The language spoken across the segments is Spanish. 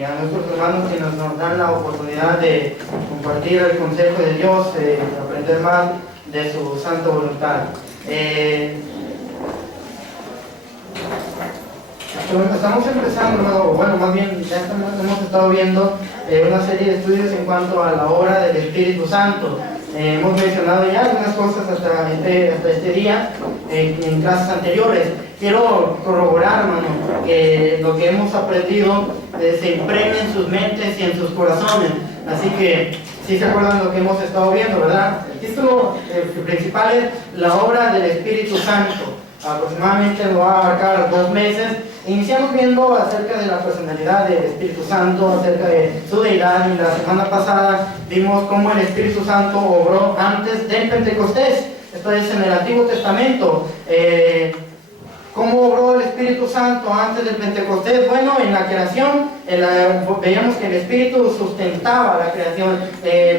Y a nuestros hermanos que nos dan la oportunidad de compartir el consejo de Dios, de aprender más de su santa voluntad. Estamos empezando, bueno, más bien ya hemos estado viendo una serie de estudios en cuanto a la obra del Espíritu Santo. Hemos mencionado ya algunas cosas hasta este día en clases anteriores. Quiero corroborar, hermano, que lo que hemos aprendido se impregne en sus mentes y en sus corazones. Así que, si se acuerdan de lo que hemos estado viendo, ¿verdad? El título principal es La obra del Espíritu Santo. Aproximadamente nos va a abarcar 2 meses. Iniciamos viendo acerca de la personalidad del Espíritu Santo, acerca de su deidad, y la semana pasada vimos cómo el Espíritu Santo obró antes del Pentecostés. Esto es en el Antiguo Testamento. ¿Cómo obró el Espíritu Santo antes del Pentecostés? Bueno, en la creación veíamos que el Espíritu sustentaba la creación.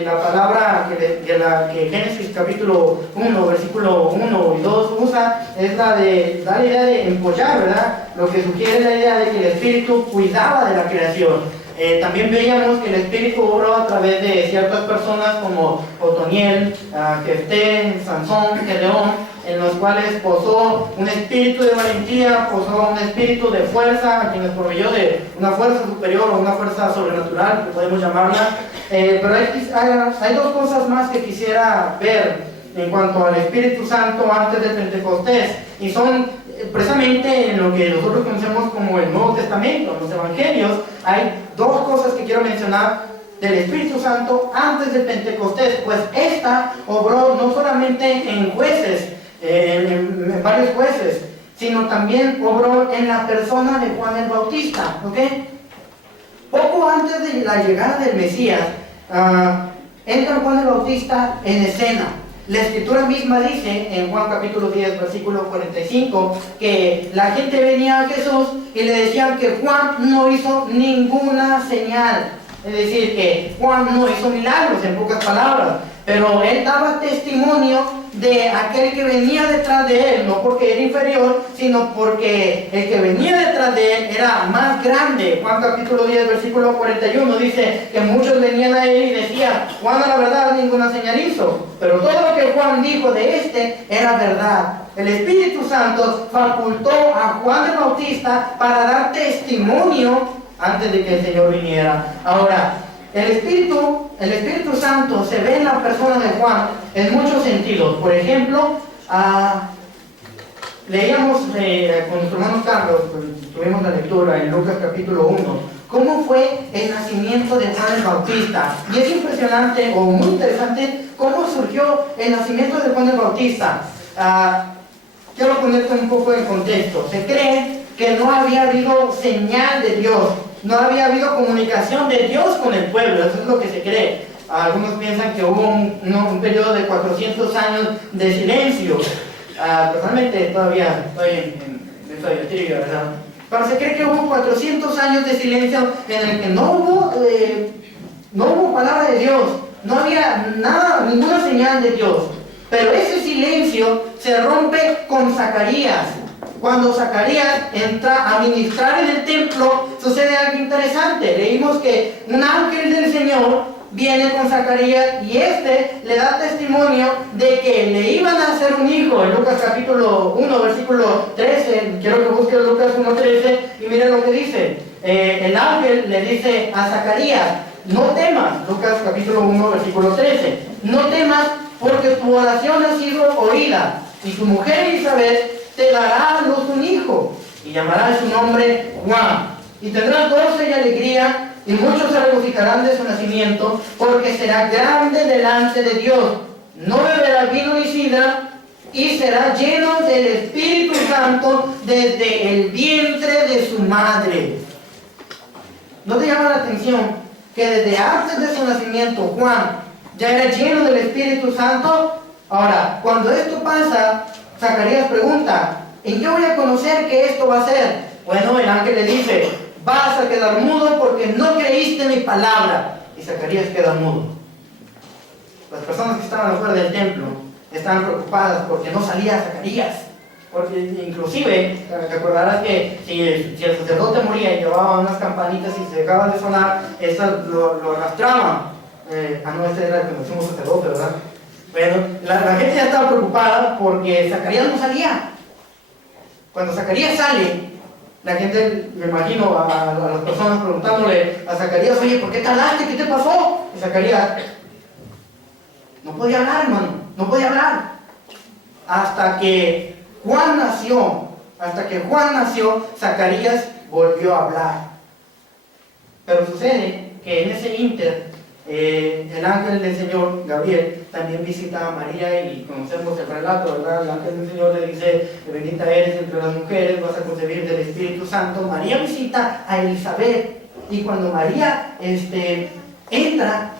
La palabra que Génesis capítulo 1, versículo 1 y 2 usa es da la idea de empollar, ¿verdad? Lo que sugiere la idea de que el Espíritu cuidaba de la creación. También veíamos que el Espíritu obró a través de ciertas personas como Otoniel, Jefté, Sansón, Gedeón, en los cuales posó un espíritu de valentía, posó un espíritu de fuerza, a quienes proveyó de una fuerza superior o una fuerza sobrenatural, que podemos llamarla. Pero hay 2 cosas más que quisiera ver en cuanto al Espíritu Santo antes del Pentecostés, y son precisamente en lo que nosotros conocemos como el Nuevo Testamento, los Evangelios. Hay 2 cosas que quiero mencionar del Espíritu Santo antes del Pentecostés, pues esta obró no solamente en jueces, en varios jueces, sino también obró en la persona de Juan el Bautista, ¿ok? Poco antes de la llegada del Mesías, entra Juan el Bautista en escena. La Escritura misma dice en Juan capítulo 10, versículo 45, que la gente venía a Jesús y le decían que Juan no hizo ninguna señal. Es decir, que Juan no hizo milagros, en pocas palabras, pero él daba testimonio de aquel que venía detrás de él, no porque era inferior, sino porque el que venía detrás de él era más grande. Juan capítulo 10, versículo 41 dice que muchos venían a él y decían: Juan a la verdad ninguna señal hizo, pero todo lo que Juan dijo de este era verdad. El Espíritu Santo facultó a Juan el Bautista para dar testimonio antes de que el Señor viniera. Ahora, el Espíritu Santo se ve en la persona de Juan en muchos sentidos. Por ejemplo, leíamos con nuestro hermano Carlos, tuvimos la lectura en Lucas capítulo 1, cómo fue el nacimiento de Juan el Bautista. Y es impresionante o muy interesante cómo surgió el nacimiento de Juan el Bautista. Quiero ponerte un poco en contexto. Se cree que no había habido señal de Dios, no había habido comunicación de Dios con el pueblo. Eso es lo que se cree. Algunos piensan que hubo un periodo de 400 años de silencio. Personalmente todavía estoy en esa diatriba, ¿verdad? Pero se cree que hubo 400 años de silencio en el que no hubo palabra de Dios, no había nada, ninguna señal de Dios. Pero ese silencio se rompe con Zacarías. Cuando Zacarías entra a ministrar en el templo, sucede algo interesante. Leímos que un ángel del Señor viene con Zacarías y le da testimonio de que le iban a hacer un hijo. En Lucas capítulo 1, versículo 13, quiero que busquen Lucas 1:13 y miren lo que dice. El ángel le dice a Zacarías: no temas, Lucas capítulo 1, versículo 13, no temas porque tu oración ha sido oída, y tu mujer Isabel te dará a luz un hijo, y llamará su nombre Juan, y tendrás gozo y alegría, y muchos se regocijarán de su nacimiento, porque será grande delante de Dios. No beberá vino ni sidra, y será lleno del Espíritu Santo desde el vientre de su madre. ¿No te llama la atención que desde antes de su nacimiento Juan ya era lleno del Espíritu Santo? Ahora, cuando esto pasa, Zacarías pregunta: ¿en qué voy a conocer que esto va a ser? Bueno, el ángel le dice: vas a quedar mudo porque no creíste mi palabra. Y Zacarías queda mudo. Las personas que estaban afuera del templo estaban preocupadas porque no salía Zacarías. Porque inclusive, te acordarás que si el sacerdote moría y llevaba unas campanitas y se dejaban de sonar, esas lo arrastraban. No, ese era el sumo sacerdote, ¿verdad? Bueno, la gente ya estaba preocupada porque Zacarías no salía. Cuando Zacarías sale, la gente, me imagino, a las personas preguntándole a Zacarías, oye, ¿por qué tardaste? ¿Qué te pasó? Y Zacarías no podía hablar, hermano, no podía hablar. Hasta que Juan nació, Zacarías volvió a hablar. Pero sucede que en ese ínter, el ángel del Señor, Gabriel, también visita a María y conocemos el relato, ¿verdad? El ángel del Señor le dice, bendita eres entre las mujeres, vas a concebir del Espíritu Santo. María visita a Elizabeth y cuando María entra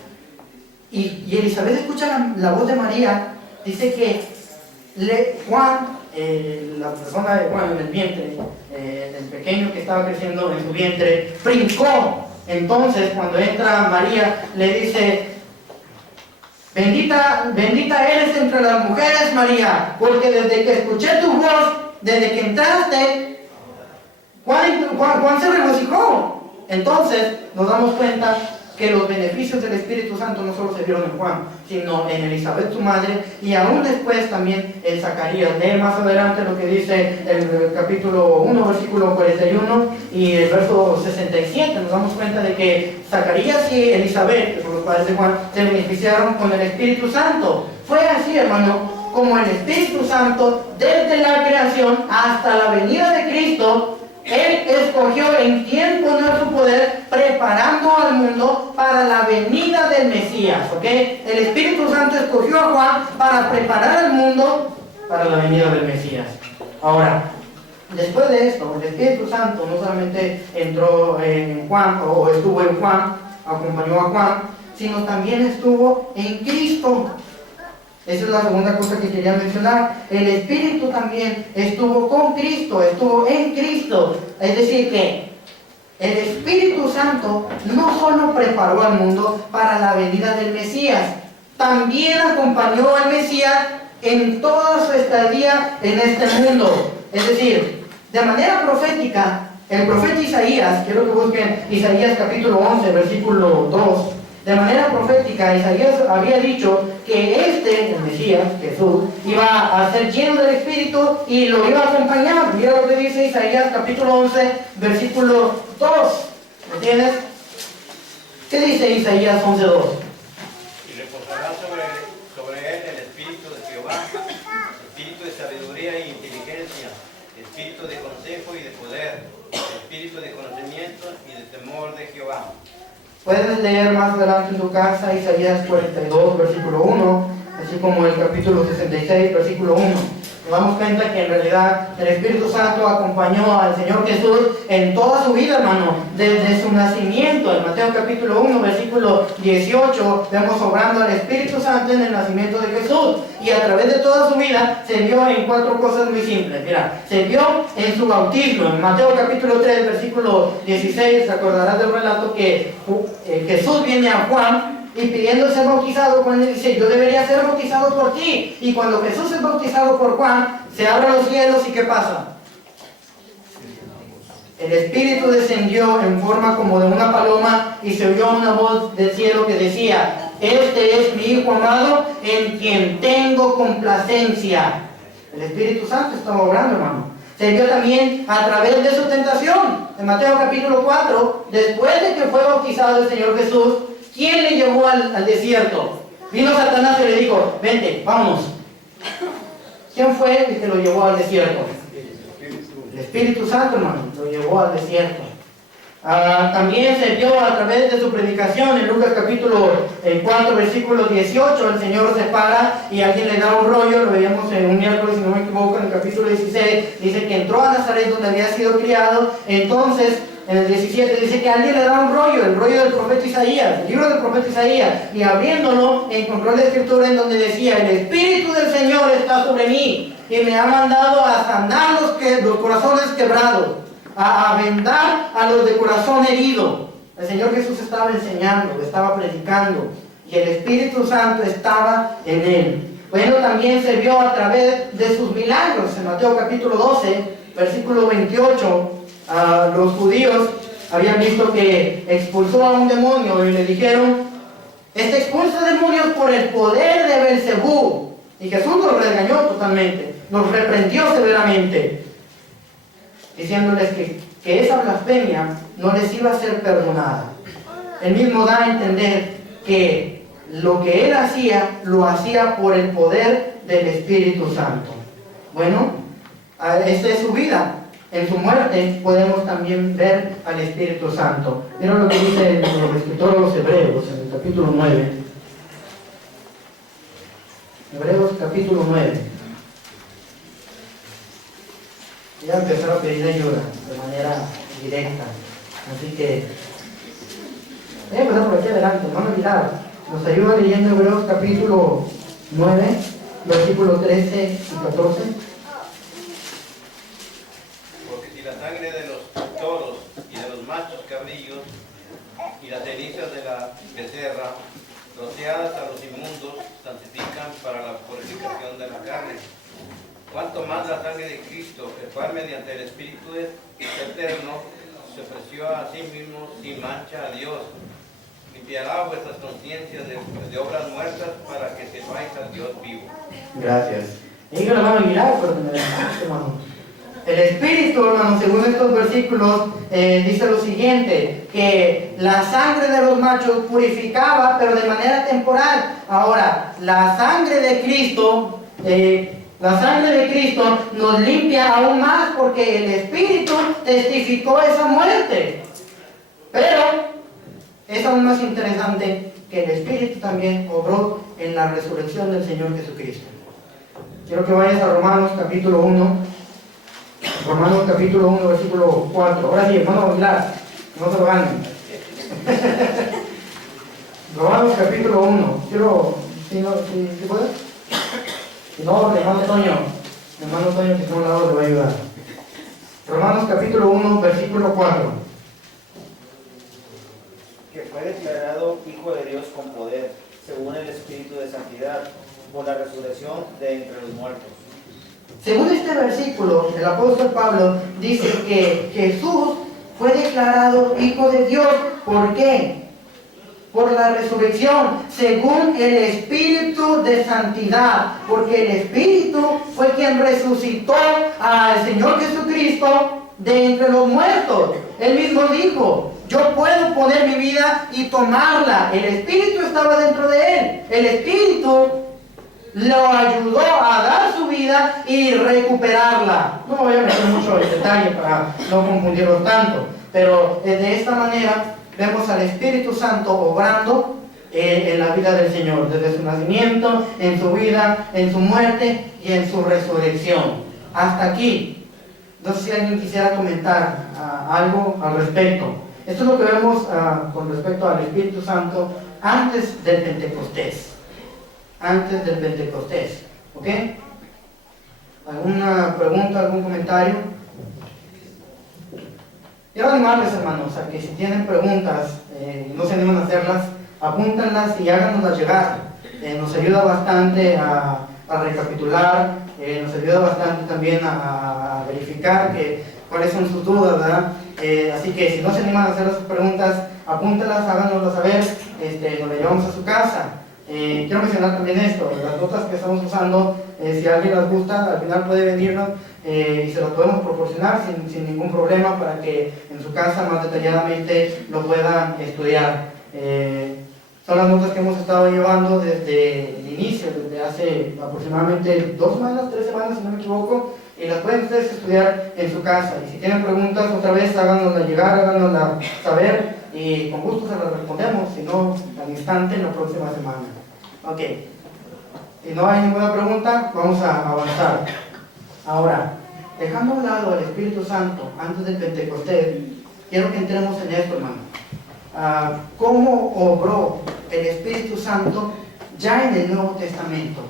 y Elizabeth escucha la voz de María, dice que Juan, la persona de Juan en el vientre, el pequeño que estaba creciendo en su vientre, brincó. Entonces, cuando entra María, le dice, bendita eres entre las mujeres, María, porque desde que escuché tu voz, desde que entraste, Juan se regocijó. Entonces, nos damos cuenta que los beneficios del Espíritu Santo no solo se vieron en Juan, sino en Elizabeth, su madre, y aún después también en Zacarías. Lee más adelante lo que dice el capítulo 1, versículo 41 y el verso 67. Nos damos cuenta de que Zacarías y Elizabeth, que son los padres de Juan, se beneficiaron con el Espíritu Santo. Fue así, hermano, como el Espíritu Santo, desde la creación hasta la venida de Cristo, Él escogió en quién poner su poder, preparando al mundo para la venida del Mesías, ¿ok? El Espíritu Santo escogió a Juan para preparar al mundo para la venida del Mesías. Ahora, después de esto, el Espíritu Santo no solamente entró en Juan, o estuvo en Juan, acompañó a Juan, sino también estuvo en Cristo. Esa es la segunda cosa que quería mencionar. El Espíritu también estuvo con Cristo, estuvo en Cristo. Es decir que el Espíritu Santo no solo preparó al mundo para la venida del Mesías, también acompañó al Mesías en toda su estadía en este mundo. Es decir, de manera profética, el profeta Isaías, quiero que busquen Isaías capítulo 11, versículo 2. De manera profética, Isaías había dicho que el Mesías, Jesús, iba a ser lleno del Espíritu y lo iba a acompañar. Mira lo que dice Isaías capítulo 11, versículo 2. ¿Me entiendes? ¿Qué dice Isaías 11, 2? Y reposará sobre él el Espíritu de Jehová, Espíritu de sabiduría e inteligencia, Espíritu de consejo y de poder, Espíritu de conocimiento y de temor de Jehová. Puedes leer más adelante en tu casa Isaías 42, versículo 1, así como el capítulo 66, versículo 1. Nos damos cuenta que en realidad el Espíritu Santo acompañó al Señor Jesús en toda su vida, hermano, desde su nacimiento. En Mateo capítulo 1, versículo 18, vemos obrando al Espíritu Santo en el nacimiento de Jesús. Y a través de toda su vida se vio en 4 cosas muy simples. Mira, se vio en su bautismo. En Mateo capítulo 3, versículo 16, te acordarás del relato que Jesús viene a Juan y pidiendo ser bautizado, Juan le dice, yo debería ser bautizado por ti. Y cuando Jesús es bautizado por Juan, se abren los cielos y ¿qué pasa? El Espíritu descendió en forma como de una paloma y se oyó una voz del cielo que decía, este es mi Hijo amado en quien tengo complacencia. El Espíritu Santo estaba obrando, hermano. Se vio también a través de su tentación. En Mateo capítulo 4, después de que fue bautizado el Señor Jesús, ¿quién le llevó al desierto? Vino Satanás y le dijo, vente, vámonos. ¿Quién fue el que lo llevó al desierto? El Espíritu Santo, hermano, lo llevó al desierto. También se vio a través de su predicación en Lucas capítulo 4, versículo 18, el Señor se para y alguien le da un rollo, lo veíamos en un miércoles, si no me equivoco, en el capítulo 16, dice que entró a Nazaret donde había sido criado. Entonces en el 17 dice que alguien le da un rollo, el rollo del profeta Isaías, el libro del profeta Isaías, y abriéndolo encontró la escritura en donde decía, el Espíritu del Señor está sobre mí y me ha mandado a sanar los corazones quebrados, a vendar a los de corazón herido. El Señor Jesús estaba enseñando, estaba predicando y el Espíritu Santo estaba en él. Bueno, también se vio a través de sus milagros. En Mateo capítulo 12, versículo 28, los judíos habían visto que expulsó a un demonio y le dijeron: este expulsa demonios por el poder de Belcebú. Y Jesús los regañó totalmente, los reprendió severamente, diciéndoles que esa blasfemia no les iba a ser perdonada. Él mismo da a entender que lo que él hacía, lo hacía por el poder del Espíritu Santo. Bueno, esta es su vida. En su muerte podemos también ver al Espíritu Santo. Mira lo que dice el escritor de los Hebreos en el capítulo 9. Hebreos capítulo 9. Voy a empezar a pedir ayuda de manera directa. Así que voy a empezar por aquí adelante, hermano Aguilar. Nos ayuda leyendo Hebreos capítulo 9, versículos 13 y 14. Porque si la sangre de los toros y de los machos cabrillos y las cenizas de la becerra, rociadas a los inmundos, santifican para la purificación de la carne, cuanto más la sangre de Cristo, el cual mediante el Espíritu eterno se ofreció a sí mismo sin mancha a Dios, limpiará vuestras conciencias de obras muertas para que sirváis al Dios vivo. Gracias. Diga la mano Aguilar, pero me dejaste, hermano. El Espíritu, hermano, según estos versículos, dice lo siguiente: que la sangre de los machos purificaba, pero de manera temporal. Ahora, la sangre de Cristo nos limpia aún más, porque el Espíritu testificó esa muerte. Pero es aún más interesante que el Espíritu también obró en la resurrección del Señor Jesucristo. Quiero que vayas a Romanos capítulo 1. Romanos capítulo 1, versículo 4. Ahora sí, hermano Aguilar, no se lo ganen. Romanos capítulo 1. Quiero, si puedes. Si no, hermano Toño que está a un lado le va a ayudar. Romanos capítulo 1, versículo 4. Que fue declarado Hijo de Dios con poder, según el Espíritu de Santidad, por la resurrección de entre los muertos. Según este versículo, el apóstol Pablo dice que Jesús fue declarado Hijo de Dios. ¿Por qué? Por la resurrección, según el Espíritu de Santidad. Porque el Espíritu fue quien resucitó al Señor Jesucristo de entre los muertos. Él mismo dijo: yo puedo poner mi vida y tomarla. El Espíritu estaba dentro de él. El Espíritu lo ayudó a dar su vida y recuperarla. No voy a meter mucho en detalle para no confundirlos tanto, pero de esta manera vemos al Espíritu Santo obrando en la vida del Señor, desde su nacimiento, en su vida, en su muerte y en su resurrección. Hasta aquí. No sé si alguien quisiera comentar algo al respecto. Esto es lo que vemos con respecto al Espíritu Santo antes del Pentecostés. Antes del Pentecostés. ¿Ok? ¿Alguna pregunta, algún comentario? Quiero animarles, hermanos, a que si tienen preguntas, no se animan a hacerlas, apúntenlas y háganoslas llegar. Nos ayuda bastante a recapitular, nos ayuda bastante también a verificar cuáles son sus dudas, ¿verdad? Así que si no se animan a hacer las preguntas, apúntenlas, háganoslas saber, nos las llevamos a su casa. Quiero mencionar también esto: las notas que estamos usando, si a alguien les gusta, al final puede venirnos y se las podemos proporcionar sin ningún problema para que en su casa más detalladamente lo puedan estudiar. Son las notas que hemos estado llevando desde el inicio, desde hace aproximadamente 2 semanas, 3 semanas si no me equivoco, y las pueden ustedes estudiar en su casa. Y si tienen preguntas, otra vez háganoslas llegar, háganoslas saber y con gusto se las respondemos, si no al instante en la próxima semana. Ok, si no hay ninguna pregunta, vamos a avanzar. Ahora, dejando a un lado el Espíritu Santo antes del Pentecostés, quiero que entremos en esto, hermano. ¿Cómo obró el Espíritu Santo ya en el Nuevo Testamento?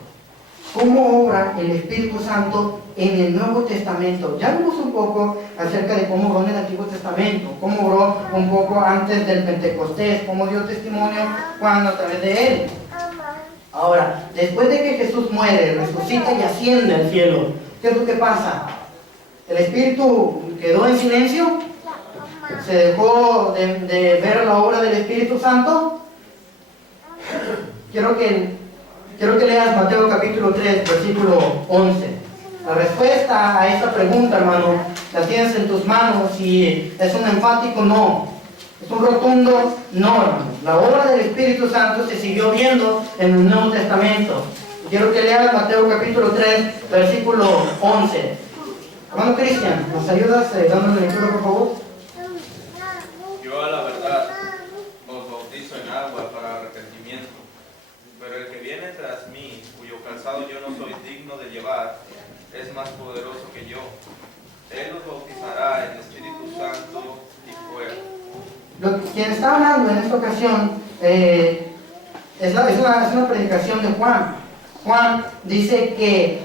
¿Cómo obra el Espíritu Santo en el Nuevo Testamento? Ya vimos un poco acerca de cómo obró en el Antiguo Testamento, cómo obró un poco antes del Pentecostés, cómo dio testimonio Juan a través de él. Ahora, después de que Jesús muere, resucita y asciende al cielo, ¿qué es lo que pasa? ¿El Espíritu quedó en silencio? ¿Se dejó de ver la obra del Espíritu Santo? Quiero que leas Mateo capítulo 3, versículo 11. La respuesta a esta pregunta, hermano, la tienes en tus manos y es un enfático no. Es un rotundo no, hermano. La obra del Espíritu Santo se siguió viendo en el Nuevo Testamento. Quiero que leas Mateo capítulo 3, versículo 11. Hermano Cristian, ¿nos ayudas dándole lectura, por favor? Yo a la verdad os bautizo en agua para arrepentimiento, pero el que viene tras mí, cuyo calzado yo no soy digno de llevar, es más poderoso que yo. Él os bautizará en Espíritu Santo y fuego. Quien está hablando en esta ocasión es una predicación de Juan. Juan dice que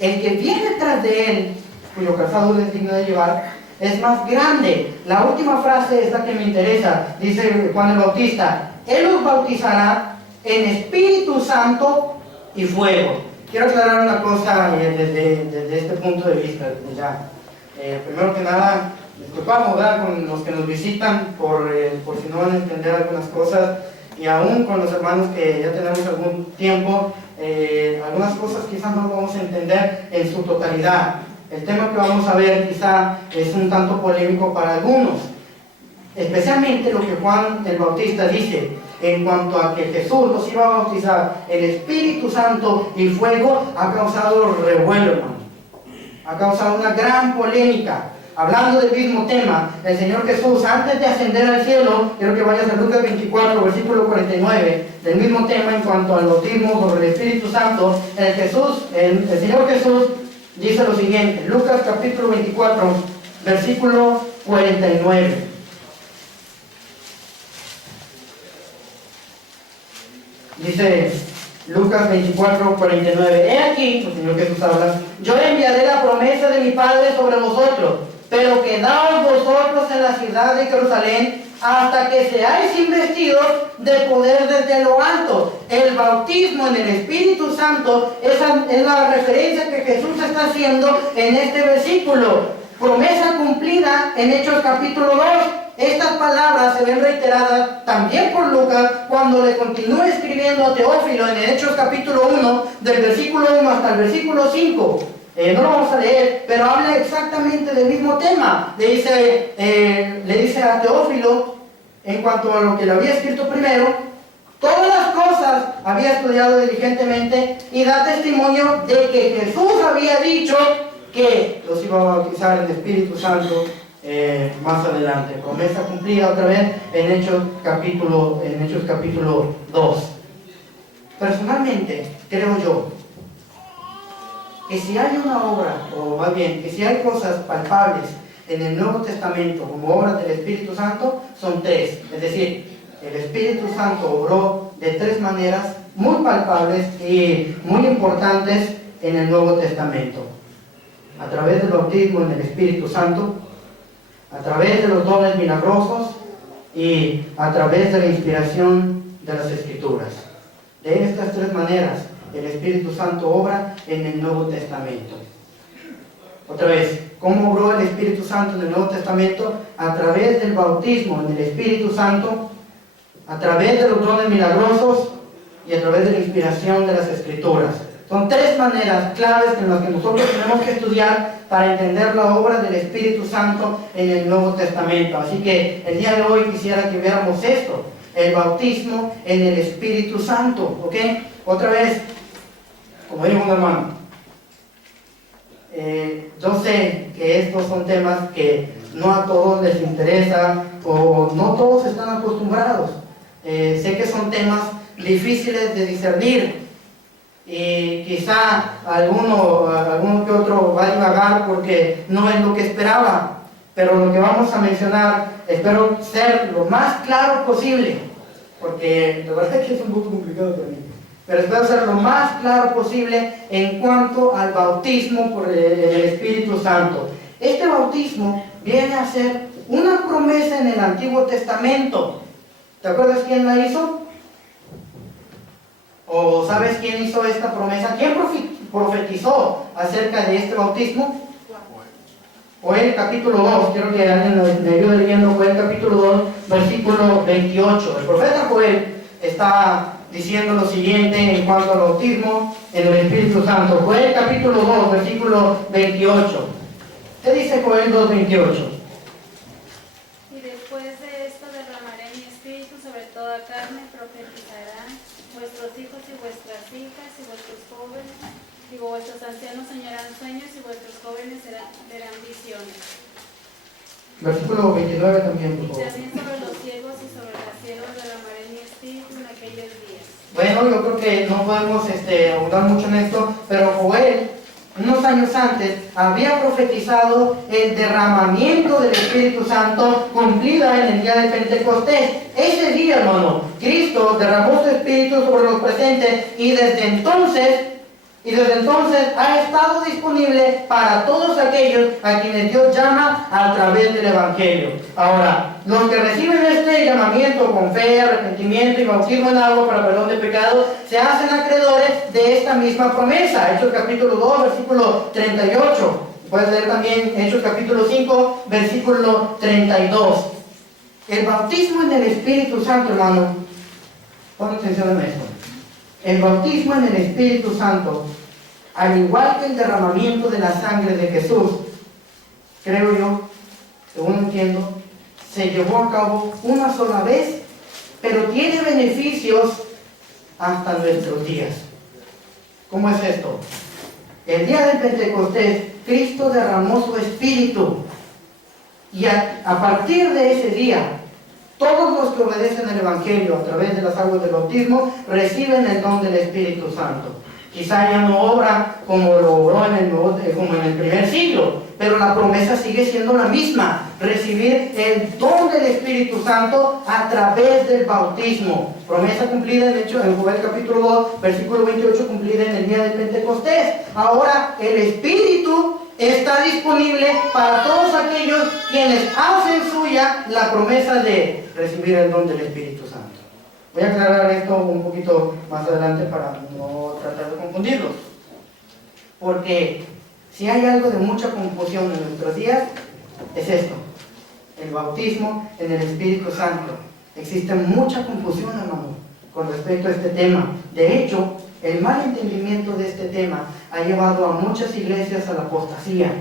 el que viene tras de él, cuyo calzado no es digno de llevar, es más grande. La última frase es la que me interesa. Dice Juan el Bautista: Él os bautizará en Espíritu Santo y fuego. Quiero aclarar una cosa desde este punto de vista. Primero que nada, disculpamos, ¿verdad?, con los que nos visitan por si no van a entender algunas cosas, y aún con los hermanos que ya tenemos algún tiempo, algunas cosas quizás no vamos a entender en su totalidad. El tema que vamos a ver quizá es un tanto polémico para algunos, especialmente lo que Juan el Bautista dice en cuanto a que Jesús los iba a bautizar en Espíritu Santo y fuego. Ha causado revuelo, hermano. Ha causado una gran polémica. Hablando del mismo tema, el Señor Jesús, antes de ascender al cielo, quiero que vayas a Lucas 24, versículo 49, del mismo tema en cuanto al bautismo sobre el Espíritu Santo, el Señor Jesús dice lo siguiente. Lucas capítulo 24, versículo 49. Dice Lucas 24, 49. He aquí, el Señor Jesús habla: yo enviaré la promesa de mi Padre sobre vosotros, pero quedaos vosotros en la ciudad de Jerusalén hasta que seáis investidos de poder desde lo alto. El bautismo en el Espíritu Santo es la referencia que Jesús está haciendo en este versículo. Promesa cumplida en Hechos capítulo 2. Estas palabras se ven reiteradas también por Lucas cuando le continúa escribiendo a Teófilo en Hechos capítulo 1, del versículo 1 hasta el versículo 5. No lo vamos a leer, pero habla exactamente del mismo tema. Le dice a Teófilo, en cuanto a lo que le había escrito primero, todas las cosas había estudiado diligentemente, y da testimonio de que Jesús había dicho que los iba a bautizar en el Espíritu Santo más adelante. Promesa cumplida otra vez en Hechos capítulo 2. Personalmente, creo yo que si hay una obra, o más bien, que si hay cosas palpables en el Nuevo Testamento como obras del Espíritu Santo, son tres. Es decir, el Espíritu Santo obró de tres maneras muy palpables y muy importantes en el Nuevo Testamento: a través del bautismo en el Espíritu Santo, a través de los dones milagrosos y a través de la inspiración de las Escrituras. De estas tres maneras el Espíritu Santo obra en el Nuevo Testamento. Otra vez, ¿cómo obró el Espíritu Santo en el Nuevo Testamento? A través del bautismo en el Espíritu Santo, a través de los dones milagrosos y a través de la inspiración de las Escrituras. Son tres maneras claves en las que nosotros tenemos que estudiar para entender la obra del Espíritu Santo en el Nuevo Testamento. Así que el día de hoy quisiera que viéramos esto: el bautismo en el Espíritu Santo. ¿Ok? Otra vez, como dijo un hermano, yo sé que estos son temas que no a todos les interesa, o no todos están acostumbrados. Sé que son temas difíciles de discernir, y quizá alguno que otro va a divagar porque no es lo que esperaba, pero lo que vamos a mencionar espero ser lo más claro posible, porque la verdad es que es un poco complicado para mí, pero espero ser lo más claro posible en cuanto al bautismo por el Espíritu Santo. Este bautismo viene a ser una promesa en el Antiguo Testamento. ¿Te acuerdas quién la hizo? ¿O sabes quién hizo esta promesa? ¿Quién profetizó acerca de este bautismo? Joel capítulo 2, quiero que alguien me ayude leyendo Joel capítulo 2, versículo 28. El profeta Joel está diciendo lo siguiente en cuanto al bautismo en el Espíritu Santo. Joel capítulo 2, versículo 28. ¿Qué dice Joel 2, 28? Y después de esto derramaré mi espíritu sobre toda carne, profetizarán vuestros hijos y vuestras hijas y vuestros jóvenes, digo, vuestros ancianos soñarán sueños y vuestros jóvenes verán visiones. Versículo 29 también, Y por favor. también sobre los ciegos y sobre las ciegas derramaré mi espíritu en aquellos días. Bueno, yo creo que no podemos abundar mucho en esto, pero Joel, unos años antes, había profetizado el derramamiento del Espíritu Santo cumplida en el día de Pentecostés. Ese día, hermano, Cristo derramó su Espíritu sobre los presentes y desde entonces ha estado disponible para todos aquellos a quienes Dios llama a través del Evangelio. Ahora, los que reciben este llamamiento con fe, arrepentimiento y bautismo en agua para perdón de pecados, se hacen acreedores de esta misma promesa. Hechos capítulo 2, versículo 38. Puedes leer también Hechos capítulo 5, versículo 32. El bautismo en el Espíritu Santo, hermano, pon atención en esto. El bautismo en el Espíritu Santo, al igual que el derramamiento de la sangre de Jesús, creo yo, según entiendo, se llevó a cabo una sola vez, pero tiene beneficios hasta nuestros días. ¿Cómo es esto? El día del Pentecostés, Cristo derramó su Espíritu, y a partir de ese día, todos los que obedecen el Evangelio a través de las aguas del bautismo reciben el don del Espíritu Santo. Quizá ya no obra como lo obró como en el primer siglo, pero la promesa sigue siendo la misma: recibir el don del Espíritu Santo a través del bautismo. Promesa cumplida, de hecho, en Joel capítulo 2, versículo 28, cumplida en el día del Pentecostés. Ahora el Espíritu está disponible para todos aquellos quienes hacen suya la promesa de recibir el don del Espíritu Santo. Voy a aclarar esto un poquito más adelante para no tratar de confundirlos. Porque si hay algo de mucha confusión en nuestros días, es esto: el bautismo en el Espíritu Santo. Existe mucha confusión, hermano, con respecto a este tema. De hecho, el mal entendimiento de este tema ha llevado a muchas iglesias a la apostasía.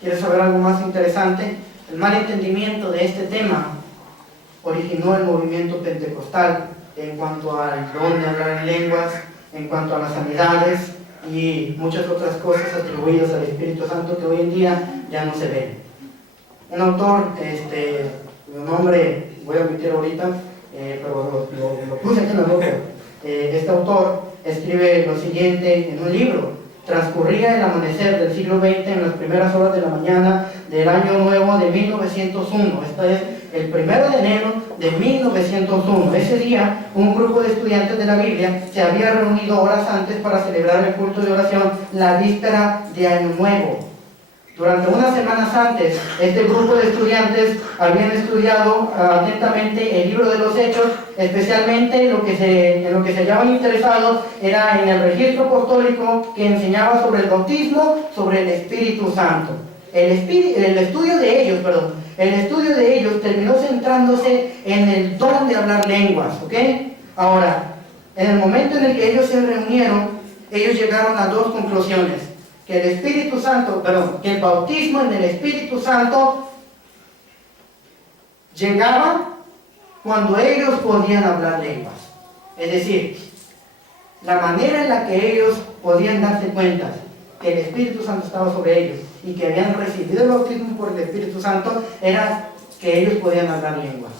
¿Quieres saber algo más interesante? El mal entendimiento de este tema originó el movimiento pentecostal en cuanto al don de hablar en lenguas, en cuanto a las sanidades y muchas otras cosas atribuidas al Espíritu Santo que hoy en día ya no se ven. Un autor, cuyo nombre voy a omitir ahorita, pero lo puse aquí en la nota. Este autor escribe lo siguiente en un libro: transcurría el amanecer del siglo XX en las primeras horas de la mañana del año nuevo de 1901. Esta es el 1 de enero de 1901. Ese día, un grupo de estudiantes de la Biblia se había reunido horas antes para celebrar el culto de oración la víspera de Año Nuevo. Durante unas semanas antes, este grupo de estudiantes habían estudiado atentamente el libro de los Hechos, especialmente en lo que se hallaban interesados era en el registro apostólico que enseñaba sobre el bautismo, sobre el Espíritu Santo. El estudio de ellos terminó centrándose en el don de hablar lenguas, ¿ok? Ahora, en el momento en el que ellos se reunieron, ellos llegaron a dos conclusiones: que el bautismo en el Espíritu Santo llegaba cuando ellos podían hablar lenguas. Es decir, la manera en la que ellos podían darse cuenta que el Espíritu Santo estaba sobre ellos y que habían recibido el bautismo por el Espíritu Santo era que ellos podían hablar lenguas.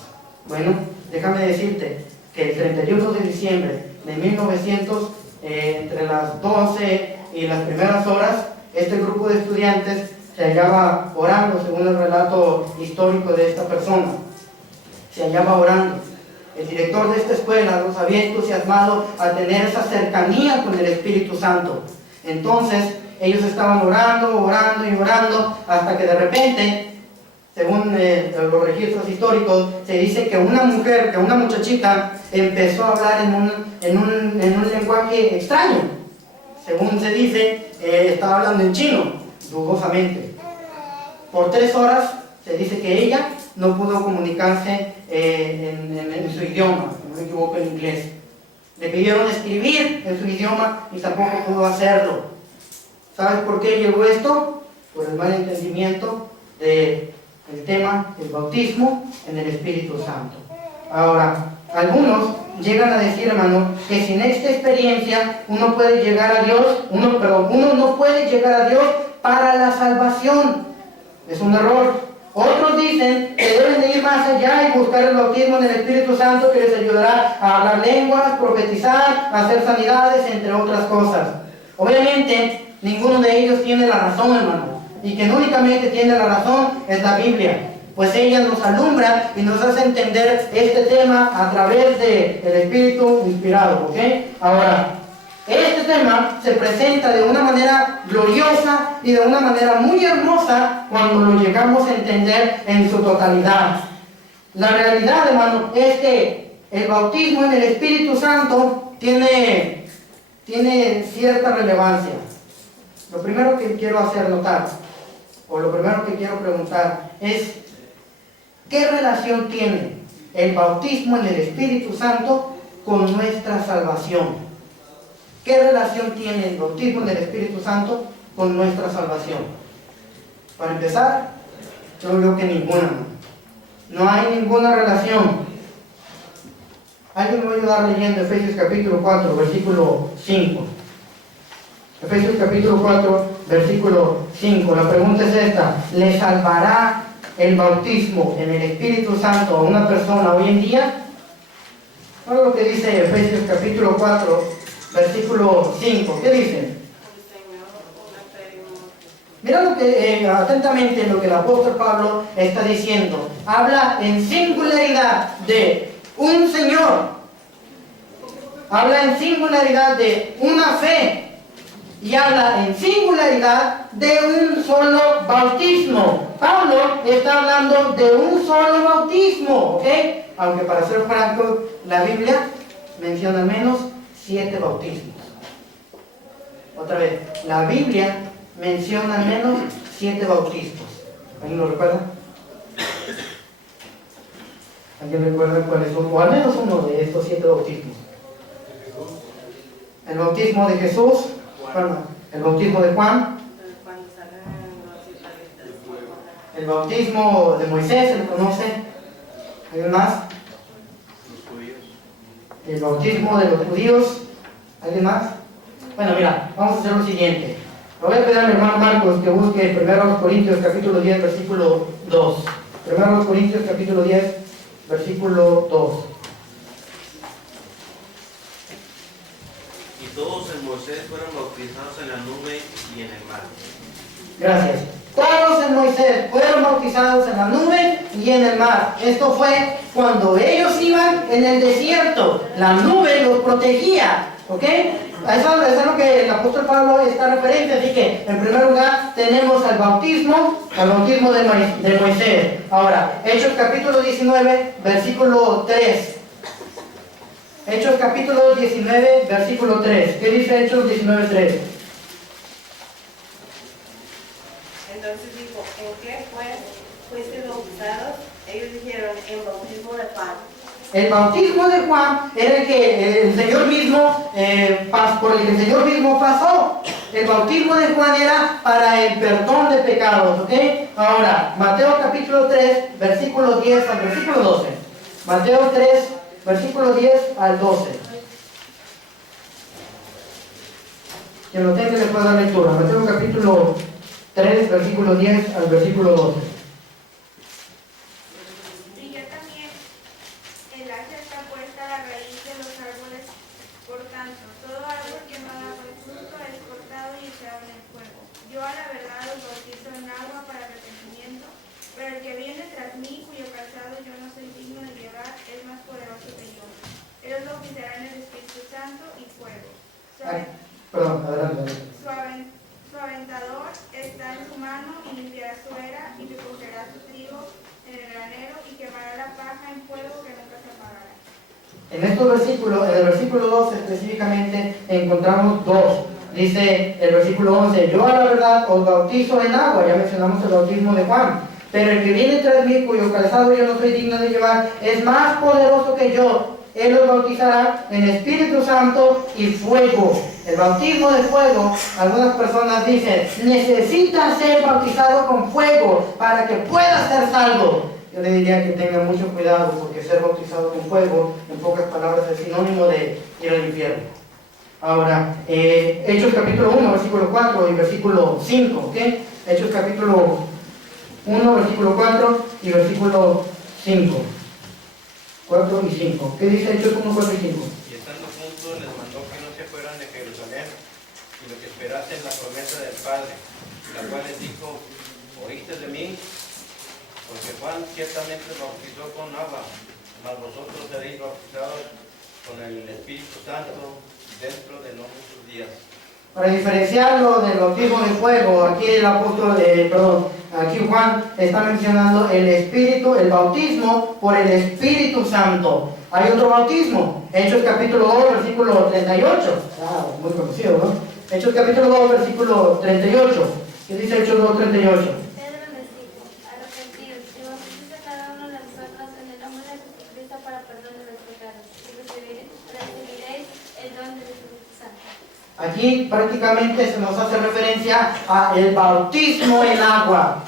Bueno, déjame decirte que el 31 de diciembre de 1900, entre las 12 y las primeras horas, este grupo de estudiantes se hallaba orando, según el relato histórico de esta persona. Se hallaba orando. El director de esta escuela los había entusiasmado a tener esa cercanía con el Espíritu Santo. Entonces, ellos estaban orando, hasta que de repente según los registros históricos, se dice que una mujer, que una muchachita empezó a hablar en un lenguaje extraño. Según se dice, estaba hablando en chino, dudosamente. Por 3 horas se dice que ella no pudo comunicarse en su idioma, si no me equivoco, en inglés. Le pidieron escribir en su idioma y tampoco pudo hacerlo. ¿Sabes por qué llegó esto? Por el mal entendimiento del tema del bautismo en el Espíritu Santo. Ahora, algunos llegan a decir, hermano, que sin esta experiencia uno puede llegar a Dios, pero uno no puede llegar a Dios para la salvación. Es un error. Otros dicen que deben de ir más allá y buscar el bautismo en el Espíritu Santo, que les ayudará a hablar lenguas, profetizar, a hacer sanidades, entre otras cosas. Obviamente, ninguno de ellos tiene la razón, hermano. Y quien únicamente tiene la razón es la Biblia, pues ella nos alumbra y nos hace entender este tema a través del Espíritu inspirado, ¿ok? Ahora, este tema se presenta de una manera gloriosa y de una manera muy hermosa cuando lo llegamos a entender en su totalidad. La realidad, hermano, es que el bautismo en el Espíritu Santo tiene cierta relevancia. Lo primero que quiero hacer notar, o lo primero que quiero preguntar es, ¿qué relación tiene el bautismo en el Espíritu Santo con nuestra salvación? ¿Qué relación tiene el bautismo en el Espíritu Santo con nuestra salvación? Para empezar, yo veo que ninguna. No hay ninguna relación. Alguien me va a ayudar leyendo Efesios capítulo 4, versículo 5. Efesios capítulo 4, versículo 5. La pregunta es esta: ¿le salvará el bautismo en el Espíritu Santo a una persona hoy en día? Mira lo que dice Efesios capítulo 4, versículo 5. ¿Qué dice? Mira lo que, atentamente lo que el apóstol Pablo está diciendo. Habla en singularidad de un Señor. Habla en singularidad de una fe. Y habla en singularidad de un solo bautismo. Pablo está hablando de un solo bautismo, ¿ok? Aunque para ser franco, la Biblia menciona al menos 7 bautismos. Otra vez, la Biblia menciona al menos 7 bautismos. ¿Alguien lo recuerda? ¿Alguien recuerda cuáles son? O al menos uno de estos 7 bautismos. El bautismo de Jesús. Bueno, el bautismo de Juan, el bautismo de Moisés, ¿se le conoce? ¿Alguien más? El bautismo de los judíos, ¿alguien más? Bueno, mira, vamos a hacer lo siguiente. Le voy a pedir a mi hermano Marcos que busque 1 Corintios capítulo 10, versículo 2. 1 Corintios capítulo 10, versículo 2. Todos en Moisés fueron bautizados en la nube y en el mar. Gracias. Todos en Moisés fueron bautizados en la nube y en el mar. Esto fue cuando ellos iban en el desierto. La nube los protegía. ¿Ok? Eso es lo que el apóstol Pablo está referente. Así que, en primer lugar, tenemos al bautismo de Moisés. Ahora, Hechos capítulo 19, versículo 3. Hechos capítulo 19, versículo 3. ¿Qué dice Hechos 19, 3? Entonces dijo, ¿en qué fuiste bautizados? Ellos dijeron, en bautismo de Juan. El bautismo de Juan era el que el Señor mismo, por el que el Señor mismo pasó. El bautismo de Juan era para el perdón de pecados, ¿ok? Ahora, Mateo capítulo 3, versículo 10 al versículo 12. Mateo 3, versículo 10 al 12. Quien lo tenga le puede dar lectura. Mateo capítulo 3, versículo 10 al versículo 12. Y ya también el hacha está puesta a la raíz de los árboles. Por tanto, todo árbol que no da buen fruto es cortado y echado en el fuego. Yo a la verdad os bautizo en agua para arrepentimiento, pero el que viene tras mí, cuyo calzado yo no soy digno de llevar, es más poderoso que yo. Él os bautizará en el Espíritu Santo y fuego. Su aventador está en su mano y limpiará su era y recogerá su trigo En estos versículos, en el versículo 2 específicamente, encontramos dos. Dice el versículo 11, yo a la verdad os bautizo en agua, ya mencionamos el bautismo de Juan, pero el que viene tras mí, cuyo calzado yo no soy digno de llevar, es más poderoso que yo. Él los bautizará en Espíritu Santo y fuego. El bautismo de fuego, algunas personas dicen, necesita ser bautizado con fuego para que pueda ser salvo. Yo le diría que tenga mucho cuidado, porque ser bautizado con fuego, en pocas palabras, es sinónimo de ir al infierno. Ahora, Hechos capítulo 1, versículo 4 y versículo 5, ¿ok? Hechos capítulo 1, versículo 4 y versículo 5. 4 y 5. ¿Qué dice Hechos 1, 4 y 5? Y estando juntos les mandó que no se fueran de Jerusalén, sino que esperasen la promesa del Padre, la cual les dijo, ¿oíste de mí? Porque Juan ciertamente bautizó con agua, mas vosotros seréis bautizados con el Espíritu Santo dentro de no muchos días. Para diferenciarlo del bautismo de fuego, aquí el apóstol, aquí Juan está mencionando el Espíritu, el bautismo por el Espíritu Santo. Hay otro bautismo, Hechos capítulo 2, versículo 38. Muy conocido, ¿no? Hechos capítulo 2, versículo 38. ¿Qué dice Hechos 2, 38? Aquí prácticamente se nos hace referencia al bautismo en agua.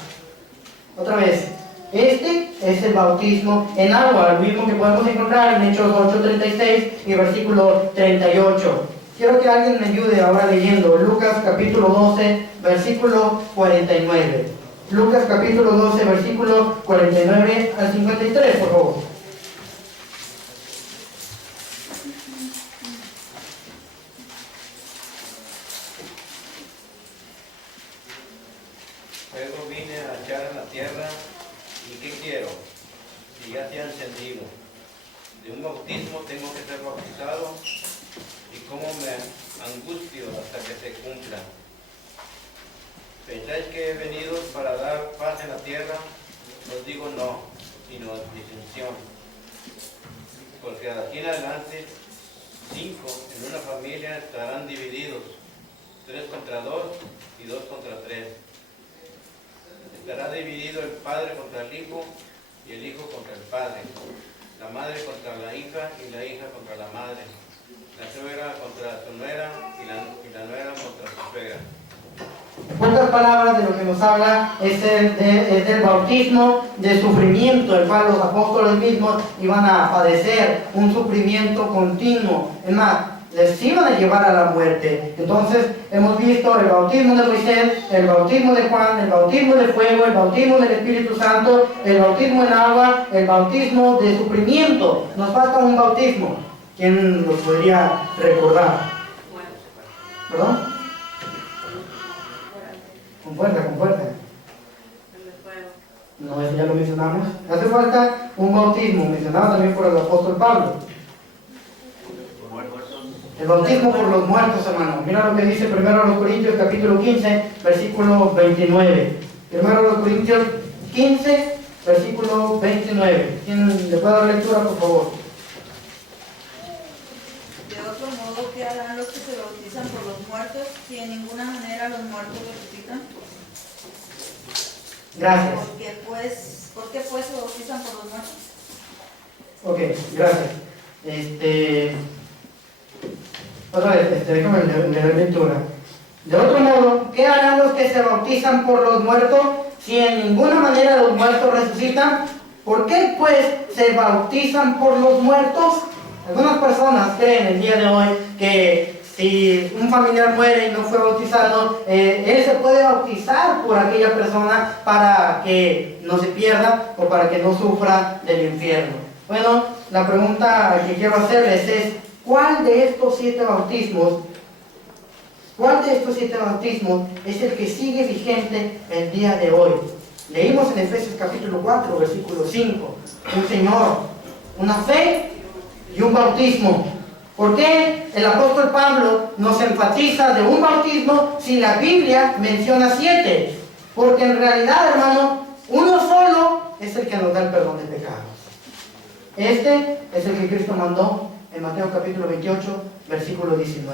Otra vez, este es el bautismo en agua, el mismo que podemos encontrar en Hechos 8:36 y versículo 38. Quiero que alguien me ayude ahora leyendo Lucas capítulo 12, versículo 49. Lucas capítulo 12, versículo 49 al 53, por favor. Luego vine a echar en la tierra, ¿y qué quiero? Si ya se ha encendido. De un bautismo tengo que ser bautizado, y cómo me angustio hasta que se cumpla. ¿Pensáis que he venido para dar paz en la tierra? Os digo no, sino disensión. Porque de aquí en adelante, 5 en una familia estarán divididos, 3 contra 2 y 2 contra 3. Estará dividido el padre contra el hijo y el hijo contra el padre, la madre contra la hija y la hija contra la madre, la suegra contra su nuera y la nuera contra su suegra. En pocas palabras, de lo que nos habla es del bautismo de sufrimiento, el cual los apóstoles mismos iban a padecer un sufrimiento continuo. Es más, les iban a llevar a la muerte. Entonces hemos visto el bautismo de Moisés, el bautismo de Juan, el bautismo de fuego, el bautismo del Espíritu Santo, el bautismo en agua, el bautismo de sufrimiento. Nos falta un bautismo. ¿Quién lo podría recordar? ¿Perdón? Con fuerza, con fuerza. No, eso ya lo mencionamos. Hace falta un bautismo, mencionado también por el apóstol Pablo. El bautismo por los muertos, hermano. Mira lo que dice 1 Corintios capítulo 15, versículo 29. 1 Corintios 15, versículo 29. ¿Quién le puede dar lectura, por favor? De otro modo, ¿qué harán los que se bautizan por los muertos si en ninguna manera los muertos resucitan? Gracias. ¿Por qué pues se bautizan por los muertos? Ok, gracias. Otra vez, déjame leer lectura. De otro modo, ¿qué harán los que se bautizan por los muertos si en ninguna manera los muertos resucitan? ¿Por qué pues se bautizan por los muertos? Algunas personas creen el día de hoy que si un familiar muere y no fue bautizado, él se puede bautizar por aquella persona para que no se pierda o para que no sufra del infierno. Bueno, la pregunta que quiero hacerles es, ¿cuál de estos 7 bautismos es el que sigue vigente el día de hoy? Leímos en Efesios capítulo 4, versículo 5, un Señor, una fe y un bautismo. ¿Por qué el apóstol Pablo nos enfatiza de un bautismo si la Biblia menciona 7? Porque en realidad, hermano, uno solo es el que nos da el perdón de pecados. Este es el que Cristo mandó en Mateo capítulo 28, versículo 19.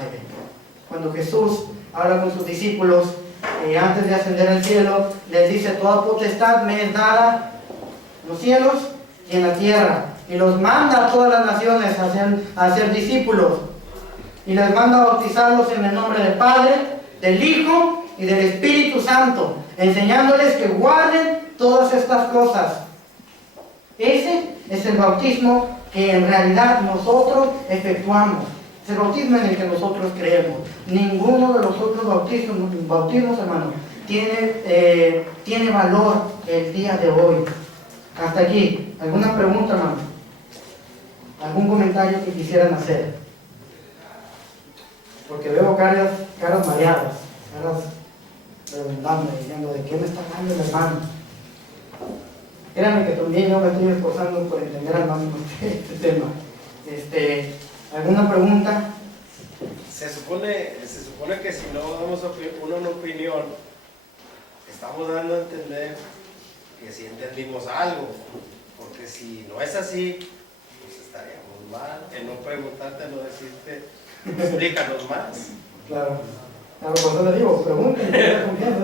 Cuando Jesús habla con sus discípulos, antes de ascender al cielo, les dice: toda potestad me es dada en los cielos y en la tierra, y los manda a todas las naciones a ser discípulos, y les manda a bautizarlos en el nombre del Padre, del Hijo y del Espíritu Santo, enseñándoles que guarden todas estas cosas. Ese es el bautismo que en realidad nosotros efectuamos. Es el bautismo en el que nosotros creemos. Ninguno de los otros bautismos, hermanos, tiene valor el día de hoy. Hasta aquí. ¿Alguna pregunta, hermano? ¿Algún comentario que quisieran hacer? Porque veo caras mareadas, caras preguntando, diciendo: ¿de qué me está hablando el hermano? Créanme que también yo me estoy esforzando por entender al hermano este tema. ¿Alguna pregunta? Se supone que si no damos una opinión, estamos dando a entender que si entendimos algo, porque si no es así, pues estaríamos mal, en no preguntarte, no decirte, explícanos más. Claro, por eso le digo, pregunten,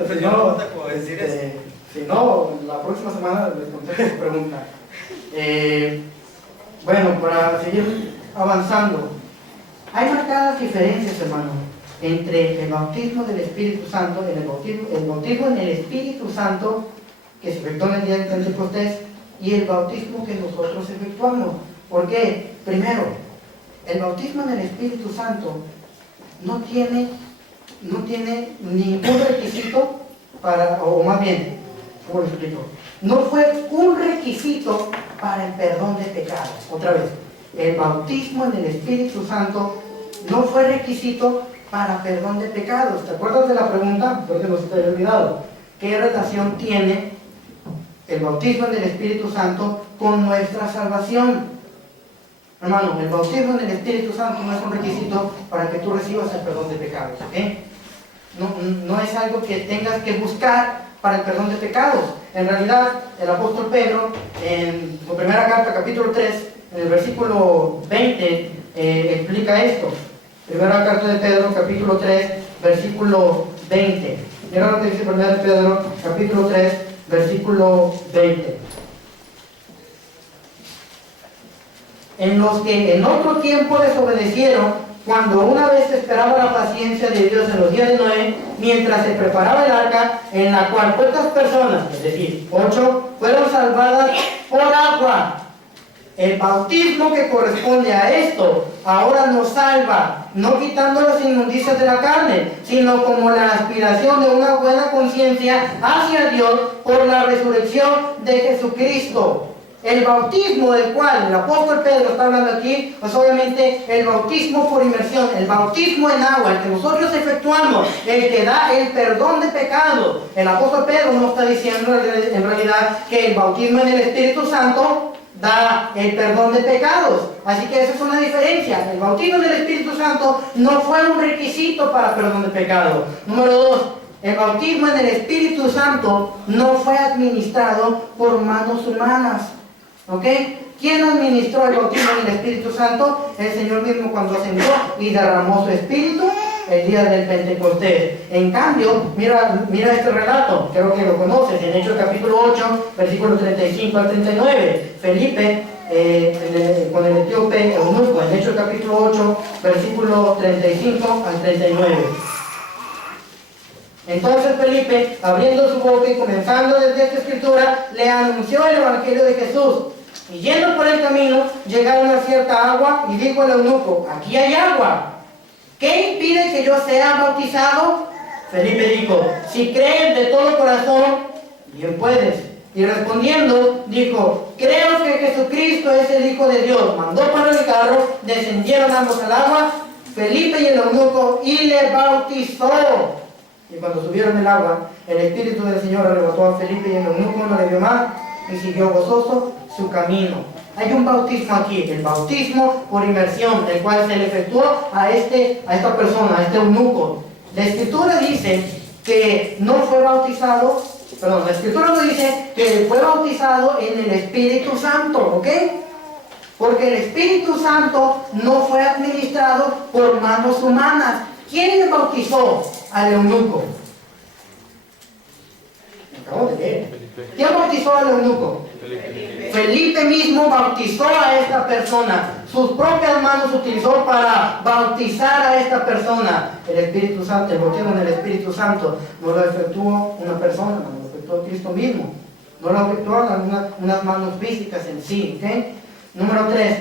Pues yo no te puedo decir eso. Si no, la próxima semana les contesto su pregunta. Bueno, para seguir avanzando, hay marcadas diferencias, hermano, entre el bautismo del Espíritu Santo, el bautismo en el Espíritu Santo que se efectuó en el día de Pentecostés, y el bautismo que nosotros efectuamos. ¿Por qué? Primero, el bautismo en el Espíritu Santo no tiene ningún requisito para, o más bien, ¿cómo lo explico? No fue un requisito para el perdón de pecados. Otra vez, el bautismo en el Espíritu Santo no fue requisito para perdón de pecados. ¿Te acuerdas de la pregunta? Porque no se te había olvidado. ¿Qué relación tiene el bautismo en el Espíritu Santo con nuestra salvación? Hermano, el bautismo en el Espíritu Santo no es un requisito para que tú recibas el perdón de pecados, ¿ok? No es algo que tengas que buscar para el perdón de pecados. En realidad, el apóstol Pedro, en su primera carta, capítulo 3, en el versículo 20, explica esto. Primera carta de Pedro, capítulo 3, versículo 20. Mira lo que dice primera de Pedro, capítulo 3, versículo 20. En los que en otro tiempo desobedecieron, cuando una vez esperaba la paciencia de Dios en los días de Noé, mientras se preparaba el arca, en la cual cuántas personas, es decir, 8, fueron salvadas por agua. El bautismo que corresponde a esto ahora nos salva, no quitando las inmundicias de la carne, sino como la aspiración de una buena conciencia hacia Dios por la resurrección de Jesucristo. El bautismo del cual el apóstol Pedro está hablando aquí, pues obviamente el bautismo por inmersión, el bautismo en agua, el que nosotros efectuamos, el que da el perdón de pecado. El apóstol Pedro no está diciendo en realidad que el bautismo en el Espíritu Santo da el perdón de pecados. Así que esa es una diferencia. El bautismo en el Espíritu Santo no fue un requisito para perdón de pecado. Número 2. El bautismo en el Espíritu Santo no fue administrado por manos humanas. ¿Ok? ¿Quién administró el bautismo en el Espíritu Santo? El Señor mismo cuando ascendió y derramó su Espíritu el día del Pentecostés. En cambio, mira este relato, creo que lo conoces, en Hechos capítulo 8, versículos 35 al 39. Felipe, con el etíope eunuco, en Hechos capítulo 8, versículo 35 al 39. Entonces Felipe, abriendo su boca y comenzando desde esta escritura, le anunció el Evangelio de Jesús. Y yendo por el camino, llegaron a cierta agua y dijo al eunuco: aquí hay agua. ¿Qué impide que yo sea bautizado? Felipe dijo: si crees de todo corazón, bien puedes. Y respondiendo, dijo: creo que Jesucristo es el Hijo de Dios. Mandó para el carro, descendieron ambos al agua, Felipe y el eunuco, y le bautizó. Y cuando subieron el agua, el Espíritu del Señor arrebató a Felipe y el eunuco no le vio más y siguió gozoso su camino. Hay un bautismo aquí, el bautismo por inmersión, el cual se le efectuó a esta persona, a este eunuco. La Escritura dice que no fue bautizado, la Escritura nos dice que fue bautizado en el Espíritu Santo, ¿ok? Porque el Espíritu Santo no fue administrado por manos humanas. ¿Quién le bautizó al eunuco? Acabo de leer. ¿Quién bautizó al eunuco? Felipe mismo bautizó a esta persona. Sus propias manos utilizó para bautizar a esta persona. El Espíritu Santo, el bautismo en el Espíritu Santo no lo efectuó una persona, no lo efectuó Cristo mismo. No lo efectuaron unas manos físicas en sí. ¿Okay? Número 3.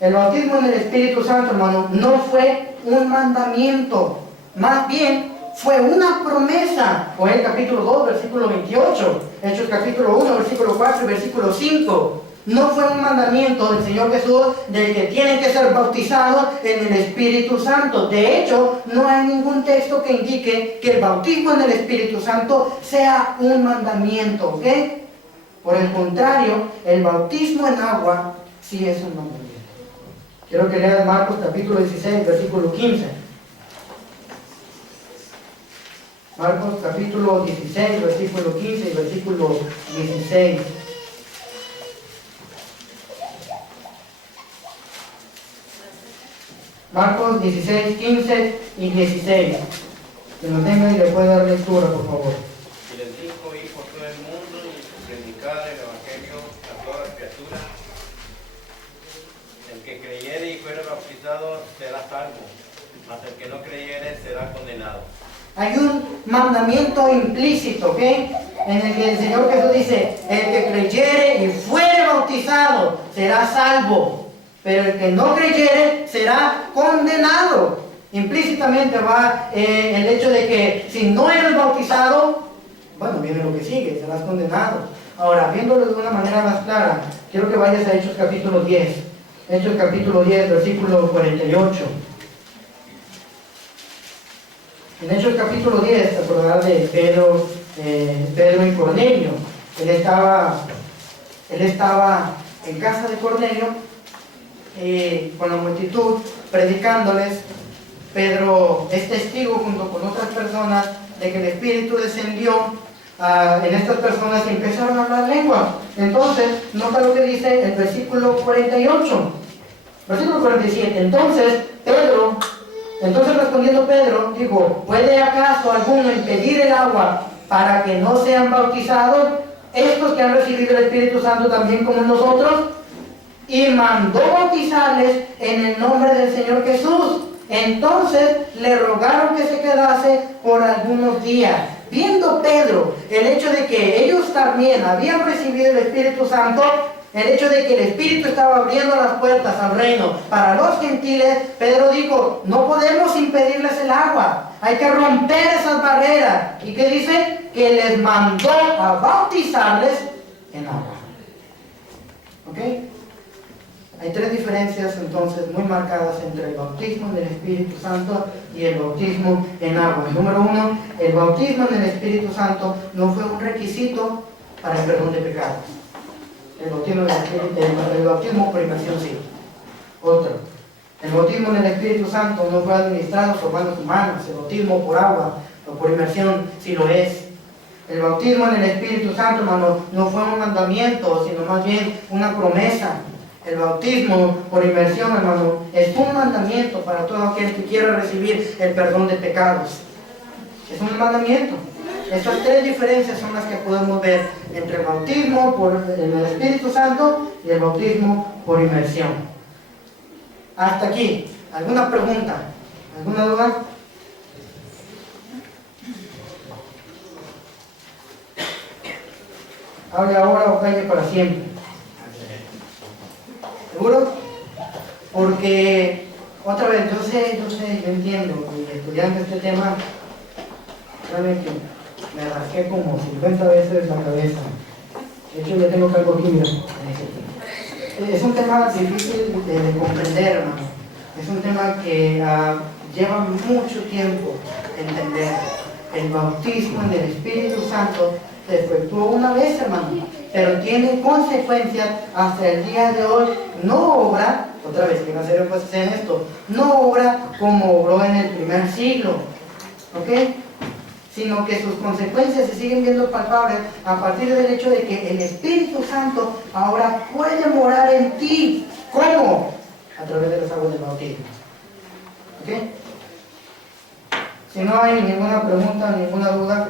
El bautismo en el Espíritu Santo, hermano, no fue un mandamiento. Más bien fue una promesa. Joel capítulo 2, versículo 28. Hechos capítulo 1, versículo 4 y versículo 5. No fue un mandamiento del Señor Jesús de que tienen que ser bautizados en el Espíritu Santo. De hecho, no hay ningún texto que indique que el bautismo en el Espíritu Santo sea un mandamiento. ¿Ok? Por el contrario, el bautismo en agua sí es un mandamiento. Quiero que leas Marcos capítulo 16, versículo 15. Marcos capítulo 16, versículo 15 y versículo 16. Marcos 16, 15 y 16. Que lo tenga y le puede dar lectura, por favor. Y les dijo: ir por todo el mundo y predicar el Evangelio a toda criatura. El que creyere y fuere bautizado será salvo, mas el que no creyere será condenado. Hay un mandamiento implícito, ¿ok? En el que el Señor Jesús dice: el que creyere y fuere bautizado será salvo, pero el que no creyere será condenado. Implícitamente va el hecho de que si no eres bautizado, bueno, viene lo que sigue, serás condenado. Ahora, viéndolo de una manera más clara, quiero que vayas a Hechos capítulo 10. Hechos capítulo 10, versículo 48. En Hechos capítulo 10, te acordarás de Pedro y Cornelio. Él estaba en casa de Cornelio con la multitud predicándoles. Pedro es testigo junto con otras personas de que el Espíritu descendió en estas personas y empezaron a hablar lengua. Entonces, nota lo que dice el versículo 48. Versículo 47. Entonces respondiendo Pedro, dijo: ¿puede acaso alguno impedir el agua para que no sean bautizados estos que han recibido el Espíritu Santo también como nosotros? Y mandó bautizarles en el nombre del Señor Jesús. Entonces le rogaron que se quedase por algunos días. Viendo Pedro el hecho de que ellos también habían recibido el Espíritu Santo, el hecho de que el Espíritu estaba abriendo las puertas al reino para los gentiles, Pedro dijo: no podemos impedirles el agua, hay que romper esas barreras. ¿Y qué dice? Que les mandó a bautizarles en agua. ¿Ok? Hay tres diferencias entonces muy marcadas entre el bautismo en el Espíritu Santo y el bautismo en agua. Número 1, el bautismo en el Espíritu Santo no fue un requisito para el perdón de pecados. El bautismo por inmersión sí. Otro, el bautismo en el Espíritu Santo no fue administrado por manos humanas. El bautismo por agua o por inmersión sí lo es. El bautismo en el Espíritu Santo, hermano, no fue un mandamiento, sino más bien una promesa. El bautismo por inmersión, hermano, es un mandamiento para todo aquel que quiera recibir el perdón de pecados. Es un mandamiento. Estas tres diferencias son las que podemos ver entre el bautismo en el Espíritu Santo y el bautismo por inmersión. Hasta aquí. ¿Alguna pregunta? ¿Alguna duda? Hable ahora o calle para siempre. ¿Seguro? Porque, otra vez, yo entiendo, y estudiando este tema, realmente me rasqué como 50 veces la cabeza. De hecho, ya tengo algo aquí, mira. Es un tema difícil de comprender, hermano. Es un tema que lleva mucho tiempo entender. El bautismo en el Espíritu Santo se efectuó una vez, hermano, pero tiene consecuencias hasta el día de hoy. No obra, otra vez, quiero hacer énfasis en esto, no obra como obró en el primer siglo. ¿Ok? sino que sus consecuencias se siguen viendo palpables a partir del hecho de que el Espíritu Santo ahora puede morar en ti. ¿Cómo? A través de las aguas del bautismo. ¿Ok? Si no hay ninguna pregunta, ninguna duda,